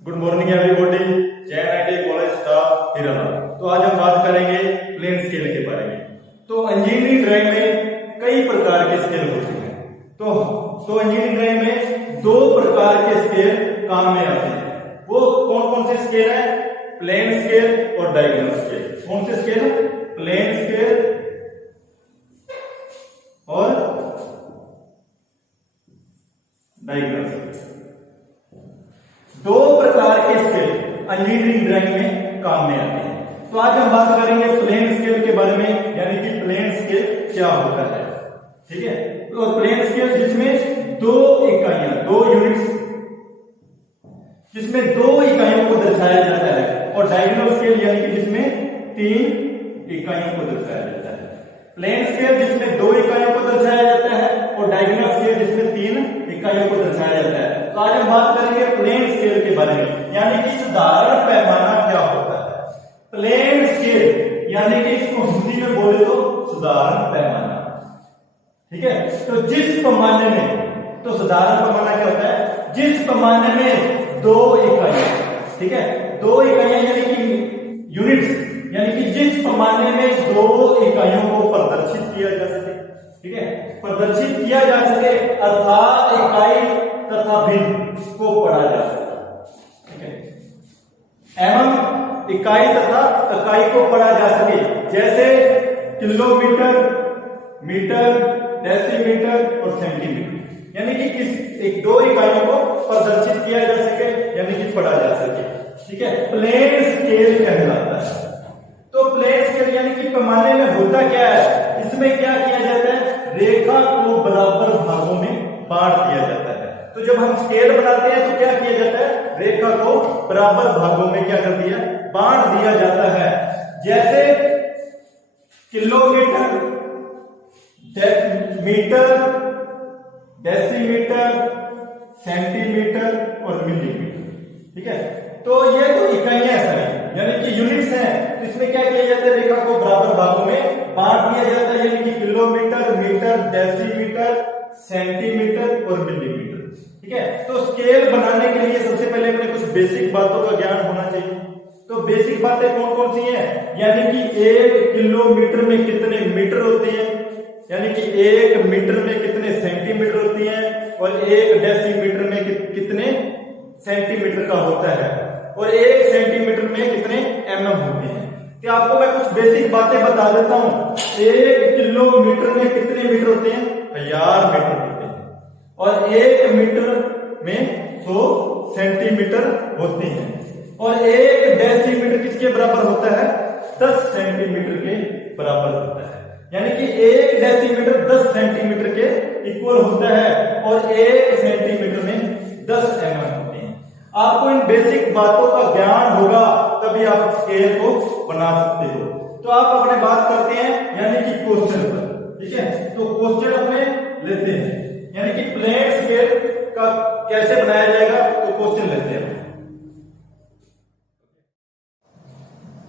Good morning everybody. JNIT college staff हिराना। तो आज हम बात करेंगे प्लेन स्केल के बारे में। तो इंजीनियरिंग ड्राइंग में कई प्रकार के स्केल होते हैं। तो इंजीनियरिंग ड्राइंग में दो प्रकार के स्केल काम में आते हैं। वो कौन कौन से स्केल है? प्लेन स्केल और डायगोनल स्केल। कौन से स्केल है? प्लेन स्केल और डायगोनल स्केल। दो प्रकार के स्केल इंजीनियरिंग ड्राइंग में काम में आते हैं। तो आज हम बात करेंगे प्लेन स्केल के बारे में, यानी कि प्लेन स्केल क्या होता है। ठीक है, तो प्लेन स्केल जिसमें दो इकाइयां, दो यूनिट्स, जिसमें दो इकाइयों को दर्शाया जाता है, और डायगोनल स्केल यानी कि जिसमें तीन इकाइयों को दर्शाया जाता है। प्लेन स्केल जिसमें दो इकाइयों को दर्शाया जाता है, और डायगोनल स्केल जिसमें तीन इकाइयों को दर्शाया जाता है। तो आज हम बात करेंगे प्लेन स्केल के बारे में, यानी कि साधारण पैमाना क्या होता है। प्लेन स्केल यानी कि इसको हिंदी में बोले तो साधारण पैमाना। ठीक है, तो जिस पैमाने में, तो साधारण पैमाना क्या होता है? जिस पैमाने में दो इकाइयां, ठीक है, दो इकाइयां यानी कि यूनिट्स, यानी कि जिस पैमाने में दो इकाइयों को प्रदर्शित किया जा सके, ठीक है, प्रदर्शित किया जा सके, अर्थात इकाई तथा भिन्न को पढ़ा जा सके। ठीक है, एवं इकाई तथा इकाई को पढ़ा जा सके, जैसे किलोमीटर, मीटर, डेसीमीटर और सेंटीमीटर, यानी कि एक दो इकाइयों को प्रदर्शित किया जा सके, यानी कि पढ़ा जा सके। ठीक है, प्लेन स्केल कहलाता है। तो प्लेन स्केल यानी कि पैमाने में होता क्या है? इसमें क्या किया जाता है? रेखा को बराबर भागों में बांट दिया जाता है। तो जब हम स्केल बनाते हैं तो क्या किया जाता है? रेखा को बराबर भागों में क्या कर दिया? बांट दिया जाता है। जैसे किलोमीटर, मीटर, डेसीमीटर, सेंटीमीटर और मिलीमीटर। ठीक है, तो ये तो इकाइयां हैं, यानी कि यूनिट्स हैं। तो इसमें क्या किया जाता है? रेखा को बराबर भागों में बांट दिया जाता है, यानी कि किलोमीटर, मीटर, डेसीमीटर, सेंटीमीटर और मिलीमीटर। ठीक है, तो स्केल बनाने के लिए सबसे पहले अपने कुछ बेसिक बातों का ज्ञान होना चाहिए। तो बेसिक बातें कौन कौन सी हैं? यानी कि एक किलोमीटर में कितने मीटर होते हैं, यानी कि एक मीटर में कितने सेंटीमीटर होती हैं, और एक डेसीमीटर में कितने सेंटीमीटर का होता है, और एक सेंटीमीटर में कितने mm होते हैं। तो आपको मैं कुछ बेसिक बातें बता देता हूं। एक किलोमीटर में कितने मीटर होते हैं? 1000 मीटर होते हैं, और एक मीटर में 100 सेंटीमीटर होते हैं, और एक डेसीमीटर किसके बराबर होता है? 10 सेंटीमीटर के बराबर होता है, यानी कि एक डेसीमीटर 10 सेंटीमीटर के इक्वल होता है, और एक सेंटीमीटर में 10 mm होते हैं। आपको इन बेसिक बातों का ज्ञान होगा, तभी आप स्केल को बना सकते हो। तो आप अपने बात करते हैं, यानी कि क्वेश्चन पर। ठीक है, तो क्वेश्चन अपने लेते हैं, यानी कि प्लेन स्केल का कैसे बनाया जाएगा, तो क्वेश्चन लेते हैं।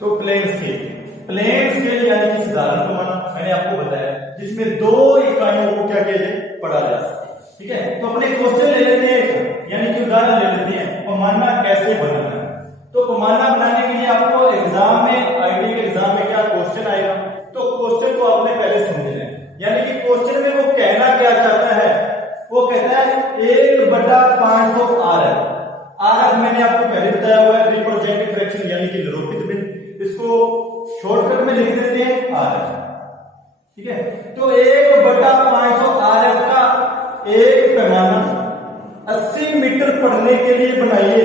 तो प्लेन स्केल यानी कि साधारण पैमाना, मैंने आपको बताया, जिसमें दो इकाइयों को क्या किया जाए? पढ़ा जा सके। ठीक है, तो अपने क्वेश्चन ले लेते हैं, यानी कि उदाहरण ले लेते हैं, पैमाना कैसे बनाना है। तो पैमाना बनाने के लिए आपको एग्जाम में, आईटी के एग्जाम में क्या क्वेश्चन आएगा, तो क्वेश्चन को आपने पहले समझना है। यानी कि क्वेश्चन में वो कहना क्या चाहता है? वो कहता है 1/500 RF मैंने आपको पहले बताया हुआ है, रिप्रेजेंटेटिव फ्रैक्शन यानी कि निरूपित भिन्न। इसको शॉर्टकट में लिख देते हैं RF। ठीक है, तो 1/500 RF का एक पैमाना 80 मीटर पढ़ने के लिए बनाइए,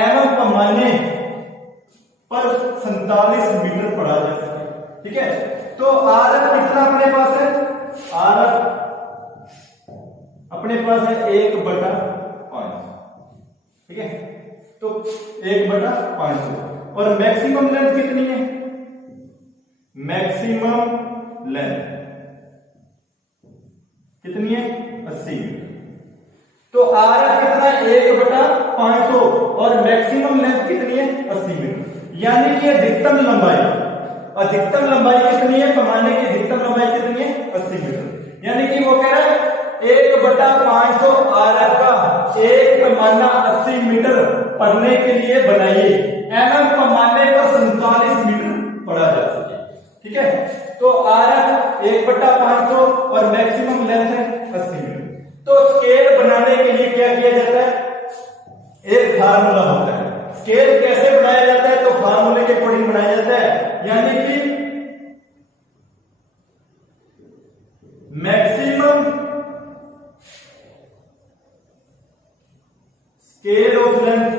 एवं पैमाने पर 47 मीटर पढ़ा जा सके। ठीक है, तो RF कितना अपने पास है? RF अपने पास है 1/5। ठीक है, तो 1/500, और मैक्सिमम लेंथ कितनी है? मैक्सिमम लेंथ कितनी है? 80 मीटर। तो RF कितना है? 1/500, और मैक्सिमम लेंथ कितनी है? 80 मीटर, यानी कि अधिकतम लंबाई कितनी है? पैमाने की अधिकतम लंबाई कितनी है? 80 मीटर। यानी कि वो कह रहा है 1/500 RF का एक पैमाना 80 मीटर पढ़ने के लिए बनाइए। mm पैमाने पर 47 मीटर पढ़ा जा सके। ठीक है, तो RF 1/500 और मैक्सिमम लेंथ है 80 मीटर। तो स्केल बनाने के लिए क्या किया जाता है, एक फार्मूला होता है। स्केल कैसे बनाया जाता है, तो फार्मूले के अकॉर्डिंग बनाया जाता है, यानी कि मैक्सिमम स्केल ऑफ लेंथ,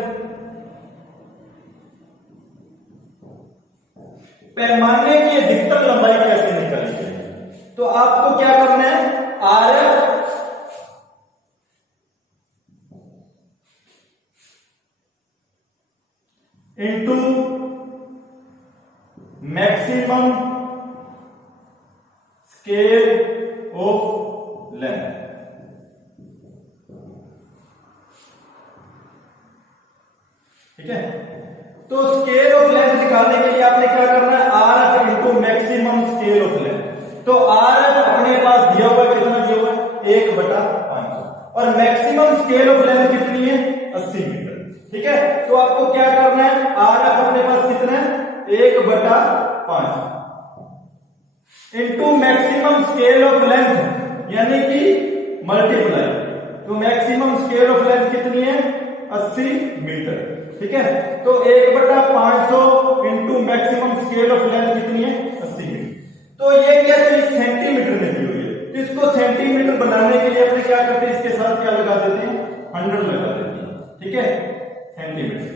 पैमाने की अधिकतम लंबाई कैसे निकाली जाएगी। तो आपको क्या करना है, RF into maximum scale of length. ठीक है, तो स्केल ऑफ लेंथ निकालने के लिए आपने क्या करना है, RF into maximum scale of length. तो RF अपने पास दिया हुआ कितना दिया हुआ है, 1/500 और मैक्सिमम स्केल ऑफ लेंथ कितनी है, 80 मीटर। ठीक है, तो आपको क्या करना है, RF अपने पास कितना है, 1/500 into maximum scale of length यानी कि मल्टीप्लाई। तो मैक्सिमम स्केल ऑफ लेंथ कितनी है, 80 मीटर। ठीक है, तो 1/500 into maximum scale of length कितनी है, 80 मीटर। तो ये क्या चीज सेंटीमीटर में दी हुई है, तो इसको सेंटीमीटर बनाने के लिए अपने क्या करते हैं, इसके साथ क्या लगा देते हैं, 100 लगा देते हैं। ठीक है, सेंटीमीटर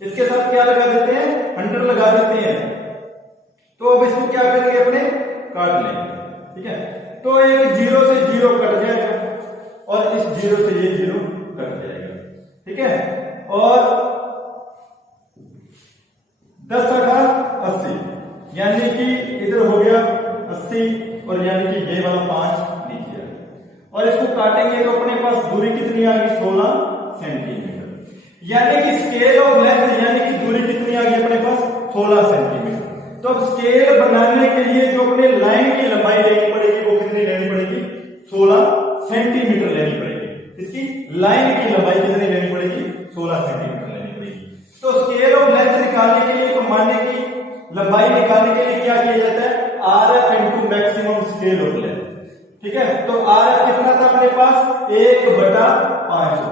इसके साथ क्या लगा देते हैं, 100 लगा देते हैं। तो अब इसको क्या करेंगे, अपने काट लेंगे। ठीक है, तो एक 0 से 0 कट जाएगा और इस 0 से ये 0 कट जाएगा। ठीक है, और 10/80 यानी कि इधर हो गया 80 और यानी कि ये वाला 5 नीचे और इसको काटेंगे तो अपने पास दूरी कितनी आ गई, 16 सेंटीमीटर। यानी कि स्केल ऑफ लेंथ यानी कि दूरी कितनी आ गई अपने पास, 16 सेंटीमीटर। तो अब स्केल बनाने के लिए जो अपने लाइन की लंबाई लेनी पड़ेगी वो कितनी लेनी पड़ेगी, 16 सेंटीमीटर लेनी पड़ेगी। इसकी लाइन की लंबाई कितनी लेनी पड़ेगी, 16 सेंटीमीटर लेनी पड़ेगी। तो स्केल ऑफ लेंथ निकालने के लिए, पैमाने की लंबाई निकालने के लिए क्या किया जाता है, RF into maximum scale of length. ठीक है, तो RF कितना था अपने पास, 1/500।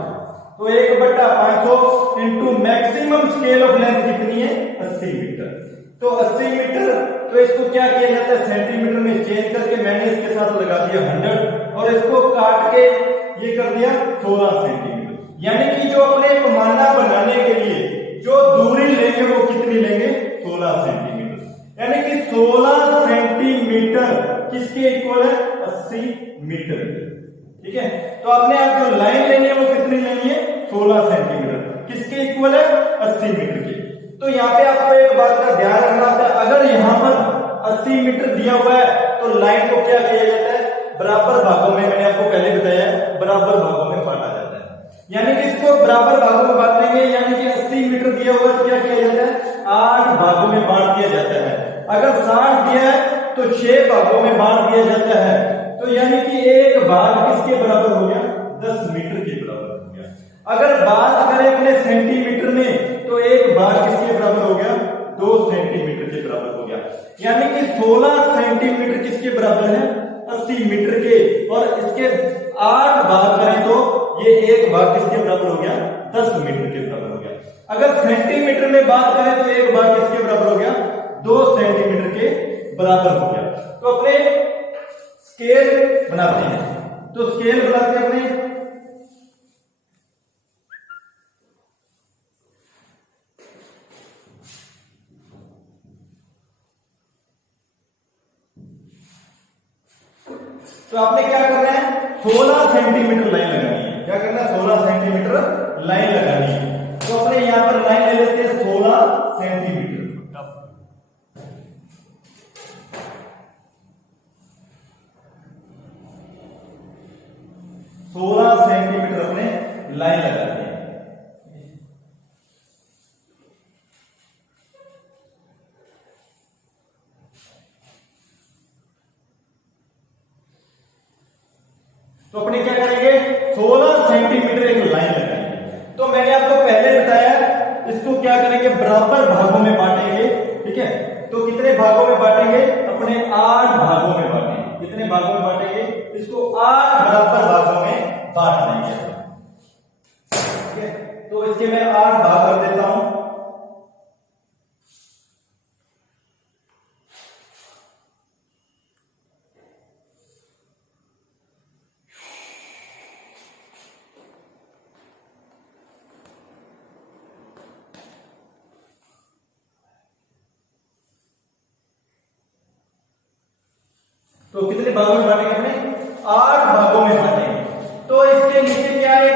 तो 1/500 into maximum scale of length कितनी है, 80 मीटर। तो 80 मीटर, तो इसको क्या किया जाता है, सेंटीमीटर में चेंज करके मैंने इसके साथ लगा दिया 100 और इसको काट के ये कर दिया 16 सेंटीमीटर। यानी कि जो अपने पैमाना बनाने के लिए जो दूरी लेंगे वो कितनी लेंगे, 16 सेंटीमीटर। यानी कि 16 सेंटीमीटर किसके इक्वल है, 80 मीटर। ठीक है, तो आपने आप जो लाइन लेनी है वो कितनी लेनी है, 16 सेंटीमीटर। किसके इक्वल है, 80 मीटर की। तो यहाँ पे आपको एक बात का ध्यान रखना होता है, अगर यहाँ पर 80 मीटर दिया हुआ है तो लाइन को क्या किया जाता है, बराबर भागों में, मैंने आपको पहले बताया बराबर भागों में बांटा जाता है। यानी कि इसको बराबर भागों में बांटेंगे, यानी कि 80 मीटर दिया हुआ है तो क्या किया जाता है, 8 भागों में बांट दिया जाता है। अगर 60 दिया है तो 6 भागों में बांट दिया जाता है। तो यानी कि एक भाग किसके बराबर हो गया, 10 मीटर के बराबर हो गया। अगर बात करें अपने सेंटीमीटर में तो एक भाग किसके बराबर हो गया, 2 सेंटीमीटर के बराबर हो गया। यानी कि 16 सेंटीमीटर किसके बराबर है, 80 मीटर के, और इसके 8 भाग करें तो ये एक भाग किसके बराबर हो गया, 10 मीटर के बराबर हो गया। अगर सेंटीमीटर में बात करें तो एक भाग किसके बराबर हो गया, 2 सेंटीमीटर के बराबर हो गया। तो अपने स्केल बनाते हैं, तो स्केल बनाते हैं अपने, तो आपने क्या करना है, 16 सेंटीमीटर लाइन लगानी है। क्या करना है, 16 सेंटीमीटर लाइन लगानी है। तो अपने यहां पर लाइन ले लेते हैं 16 सेंटीमीटर। 16 सेंटीमीटर अपने लाइन लगाते हैं। तो अपने क्या इसको क्या करेंगे, बराबर भागों में बांटेंगे। ठीक है, तो कितने भागों में बांटेंगे, अपने 8 भागों में बांटेंगे। कितने भागों में बांटेंगे, इसको 8 बराबर भागों में बांट देंगे। ठीक है, तो इसके मैं 8 भाग कर देता हूं। तो कितने भागों में बांटेंगे, अपने 8 भागों में बांटेंगे। तो इसके नीचे क्या है,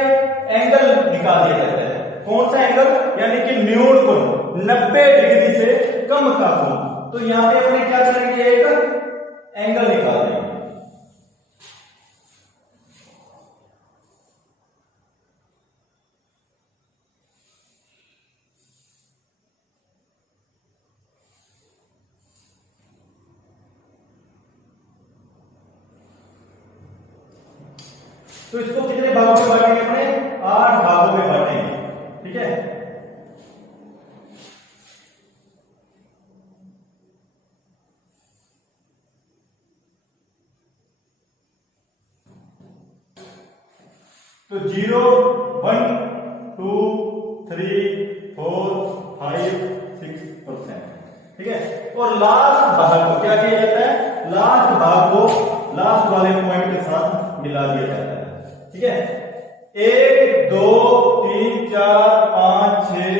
एंगल निकाल दिया जाता है। कौन सा एंगल, यानी कि न्यून कोण, 90 डिग्री से कम का कोण। तो यहां पे अपने क्या करेंगे, एक एंगल निकाल देंगे। तो इसको कितने भागों में बांटेंगे, अपने 8 भागों में बांटेंगे। ठीक है, तो 0 1 2 3 4 5 6%। ठीक है, और लास्ट भाग को क्या किया जाता है, लास्ट भाग को लास्ट वाले पॉइंट के साथ मिला दिया जाता है। ठीक है, 1 2 3 4 5 6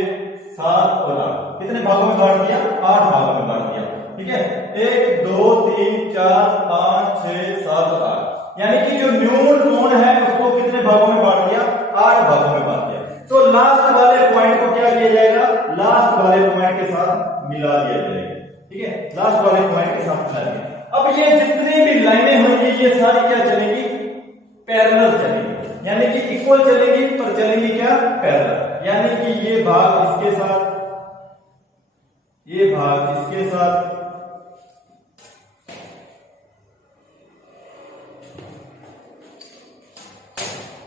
7 और 8 कितने भागों में बांट दिया, 8 भागों में बांट दिया। ठीक है, 1 2 3 4 5 6 7 और 8, यानी कि जो न्यून कोण है उसको कितने भागों में बांट दिया, 8 भागों में बांट दिया। तो लास्ट वाले पॉइंट को क्या किया जाएगा, लास्ट वाले पॉइंट के साथ मिला दिया जाएगा। ठीक है, लास्ट वाले पॉइंट के साथ मिला दिया। अब ये जितनी भी लाइनें होंगी ये सारी क्या चलेंगी, पैरेलल चलेंगी, यानी कि इक्वल चलेंगी, पर चलेंगी क्या, पैरेलल। यानी कि ये भाग इसके साथ, ये भाग इसके साथ,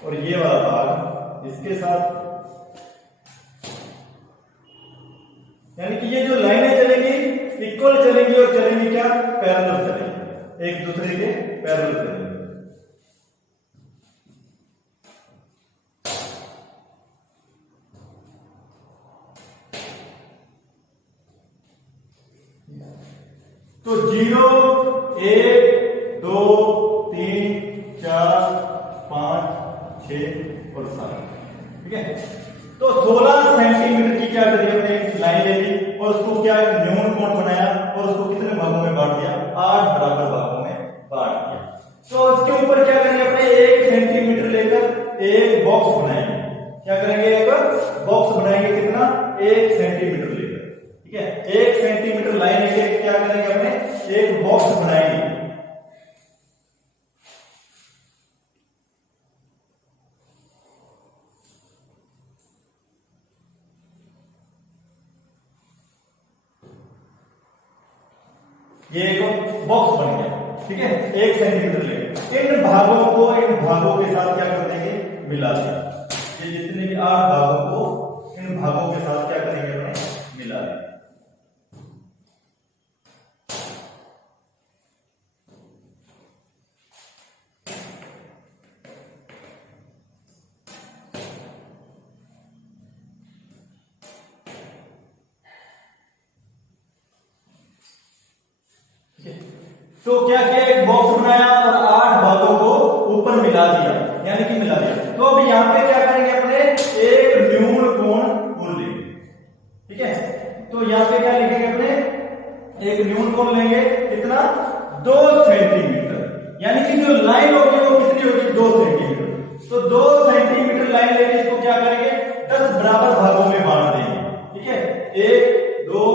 और ये वाला भाग इसके साथ। यानी कि ये जो लाइनें चलेंगी इक्वल चलेंगी और चलेंगी क्या, पैरेलल चलेंगी, एक दूसरे के पैरेलल चलेंगी। तो 0 1 2 3 4 5 6 और 7। ठीक है, तो 16 सेंटीमीटर की क्या करी हमने लाइन ले ली और उसको क्या न्यून कोण बनाया और उसको कितने भागों में बांट दिया, 8 बराबर भागों में बांट दिया। तो उसके ऊपर क्या करेंगे, अपने 1 सेंटीमीटर लेकर एक बॉक्स बनाएंगे। क्या करेंगे, एक बॉक्स बनाएंगे, कितना, 1 सेंटीमीटर लेकर। ठीक है, 1 सेंटीमीटर लाइन लेके क्या करेंगे, अपने एक बॉक्स बनाएंगे। ये एक बॉक्स बन गया। ठीक है, 1 सेंटीमीटर लेंगे, इन भागों को इन भागों के साथ क्या कर देंगे, मिला देंगे। ये जितने भी 8 भागों को इन भागों के साथ क्या करेंगे, अपने मिला देंगे। तो क्या किया, एक बॉक्स बनाया और 8 भागों को ऊपर मिला दिया, यानी कि मिला दिया। तो अब यहां पे क्या करेंगे, अपने एक न्यून कोण लेंगे। ठीक है, तो यहां पे क्या लिखेंगे, अपने एक न्यून कोण लेंगे, कितना, 2 सेंटीमीटर। यानी कि जो लाइन होगी वो कितनी होगी, 2 सेंटीमीटर। तो 2 सेंटीमीटर लाइन लेके इसको क्या करेंगे, 10 बराबर भागों में बांट देंगे। ठीक है, 1 2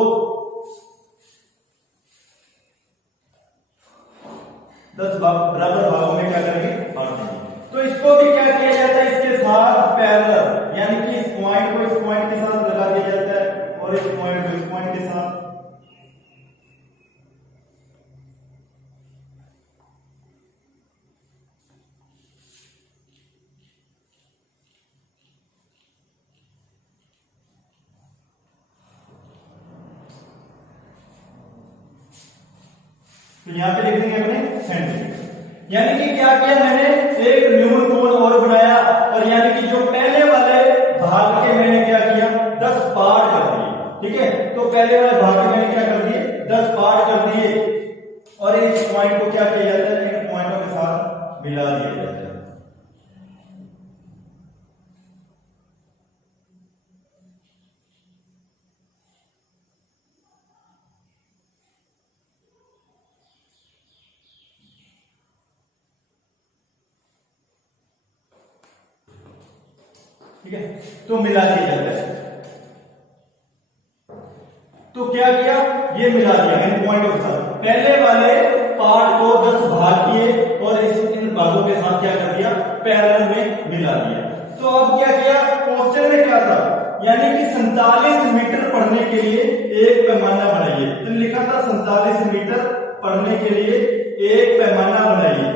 10 बराबर भागों में क्या करेंगे, बांट देंगे। तो इसको भी क्या किया जाता है, इसके साथ पैरेलल, यानी कि इस पॉइंट को इस पॉइंट के साथ लगा दिया जाता है और इस पॉइंट को इस पॉइंट के साथ। तो यहाँ पे लिख देंगे अपने सेंटीमीटर। यानी कि क्या किया मैंने, एक न्यून कोण और बनाया, और यानी कि जो पहले वाले भाग के मैंने क्या किया, 10 पार्ट कर दिए। ठीक है, तो पहले वाले भाग के मैंने क्या कर दिए, 10 पार्ट कर दिए, और इस पॉइंट को क्या किया जाता है, इन पॉइंटों के साथ मिला दिया जाता है। ठीक है, तो मिला दिया जाता है। तो क्या किया, ये मिला दिया इन पॉइंटों के साथ, पहले वाले पार्ट को 10 भाग किए और इन भागों के साथ क्या कर दिया, पैरेलल में मिला दिया। तो अब क्या किया, क्वेश्चन में क्या था, यानी कि 47 मीटर पढ़ने के लिए एक पैमाना बनाइए। तो लिखा था 47 मीटर पढ़ने के लिए एक पैमाना बनाइए।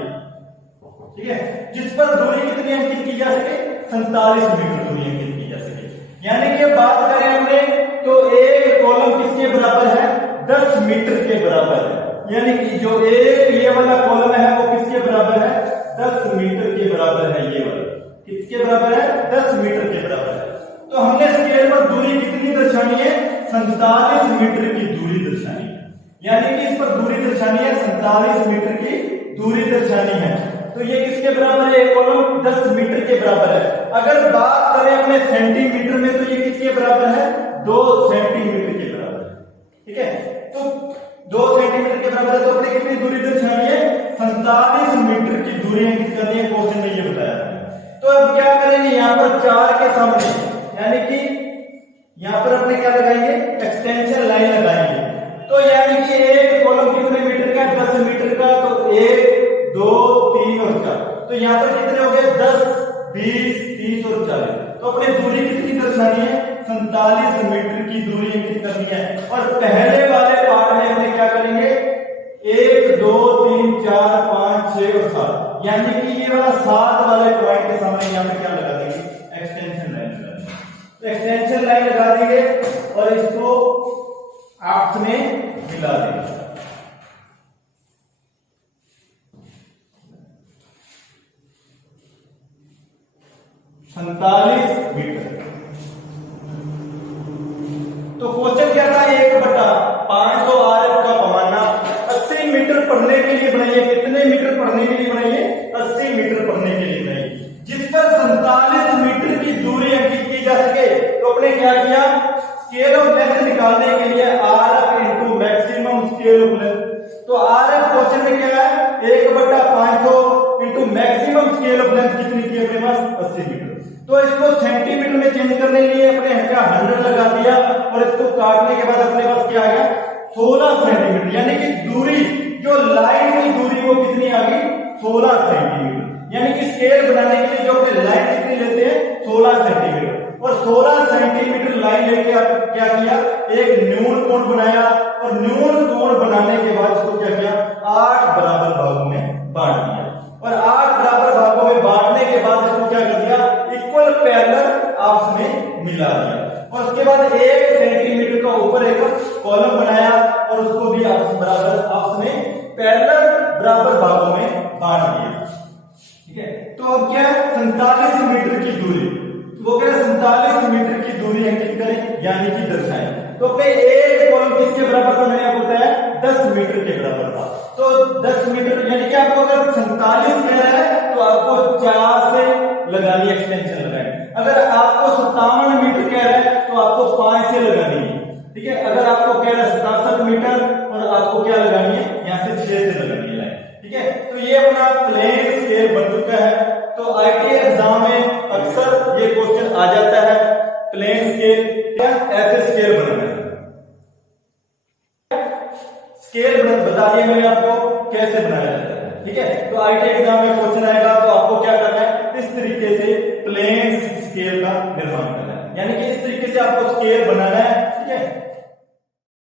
ठीक है, जिस पर दूरी कितनी अंकित की जा सके, 47 मीटर दूरी अंकित की जा सके। यानी कि बात करें हमने तो एक कॉलम किसके बराबर है, 10 मीटर के बराबर है। यानी कि जो एक ये वाला कॉलम है वो किसके बराबर है, 10 मीटर के बराबर है। ये वाला किसके बराबर है, 10 मीटर के बराबर है। तो हमने स्केल पर दूरी कितनी दर्शानी है, 47 मीटर की दूरी दर्शानी है। यानी कि इस पर दूरी दर्शानी है, 47 मीटर की दूरी दर्शानी है। तो ये किसके बराबर है, एक कॉलम 10 मीटर के बराबर है। अगर बात करें अपने सेंटीमीटर में तो ये किसके बराबर है, 2 सेंटीमीटर के बराबर है। ठीक है, तो 2 सेंटीमीटर के बराबर है, तो अपनी कितनी दूरी दर्शानी है, 47 मीटर की दूरी अंकित करनी है। क्वेश्चन में ये बताया है। तो अब क्या करेंगे, यहाँ पर 4 के सामने, यानी कि यहाँ पर अपने क्या लगाएंगे, एक्सटेंशन लाइन लगाएंगे। तो यानी कि एक कॉलम कितने मीटर का, 10 मीटर का, तो 1 2 3 और 4, तो यहाँ पर कितने हो गए, 10 20 30 और 40। तो अपने दूरी कितनी दर्शानी है, 47 मीटर की दूरी अंकित करनी है। और पहले वाले पार्ट में हमने क्या करेंगे, 1 2 3 4 5 6 और 7, यानी कि ये वाला 7 वाले पॉइंट के सामने यहाँ पे क्या लगा देंगे, एक्सटेंशन लाइन लगा देंगे। तो एक्सटेंशन लाइन लगा देंगे और इसको आपस में मिला देंगे। सैंतालीस मीटर। तो क्वेश्चन क्या था, 1/500 RF का पैमाना 80 मीटर पढ़ने के लिए बनाइए। कितने मीटर पढ़ने के लिए बनाइए, 80 मीटर पढ़ने के लिए बनाइए, जिस पर 47 मीटर की दूरी अंकित की जा सके। तो अपने क्या किया, स्केल ऑफ लेंथ निकालने के लिए RF into maximum scale of length. तो RF क्वेश्चन में क्या है, 1/500 into maximum scale of length कितनी थी अपने पास, 80 मीटर। तो इसको सेंटीमीटर में चेंज करने के लिए अपने क्या 100 लगा दिया, और इसको काटने के बाद अपने पास क्या आ गया, 16 सेंटीमीटर। यानी कि दूरी, जो लाइन की दूरी वो कितनी आ गई, 16 सेंटीमीटर। यानी कि स्केल बनाने के लिए जो अपने लाइन कितनी लेते हैं, 16 सेंटीमीटर। और 16 सेंटीमीटर लाइन लेके आप क्या किया, एक न्यून कोण बनाया, और न्यून कोण बनाने के बाद इसको क्या किया, 8 बराबर भागों में बांट दिया। और 8 बराबर भागों में बांटने के बाद इसको क्या कर दिया, इक्वल पैरेलल आपस में मिला दिया। और उसके बाद 1 सेंटीमीटर का ऊपर एक कॉलम बनाया, और उसको भी आपस में पैरेलल बराबर भागों में बांट दिया। ठीक है, तो अब क्या है, 47 मीटर की दूरी, वो कह रहे 47 मीटर की दूरी अंकित करें, यानी कि दर्शाएं। तो पे एक कॉलम किसके बराबर था, मैंने आपको बताया 10 मीटर के बराबर था। तो 10 मीटर, यानी कि आपको अगर 47 कह रहा है तो आपको 4 से लगानी, एक्सटेंशन लगानी। अगर आपको 57 मीटर कह रहा है तो आपको 5 से लगानी है। ठीक है, अगर आपको कह रहा है 67 मीटर और आपको क्या लगानी है, यहाँ से 6 से लगानी है लाइन। ठीक है, तो ये अपना प्लेन स्केल बन चुका है। तो आईटी एग्जाम में अक्सर ये क्वेश्चन आ जाता है, प्लेन स्केल या ऐसे स्केल बनाना है। स्केल बता दिया मैंने आपको कैसे बनाया जाता है। ठीक है, तो आईटी एग्जाम में क्वेश्चन आएगा तो आपको क्या करना है, इस तरीके से प्लेन स्केल का निर्माण करना है, यानी कि इस तरीके से आपको स्केल बनाना है। ठीक है,